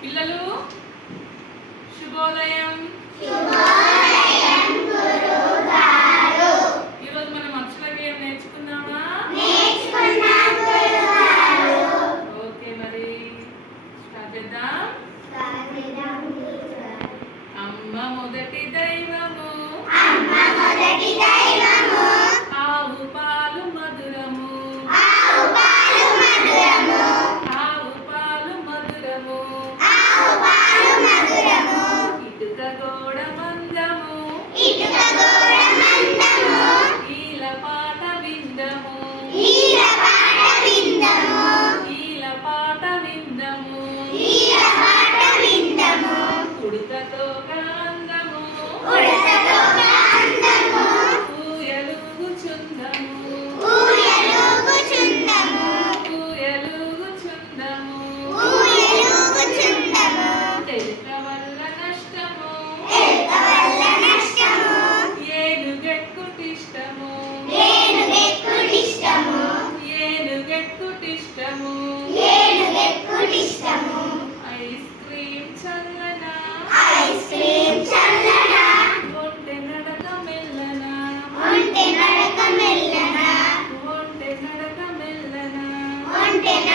పిల్లలు శుభోదయం. ఈరోజు మనం అక్షర ఏం నేర్చుకుందామా ఓకే మరి స్టార్ట్ చేద్దాం. అమ్మ మొదటి దైవము. content.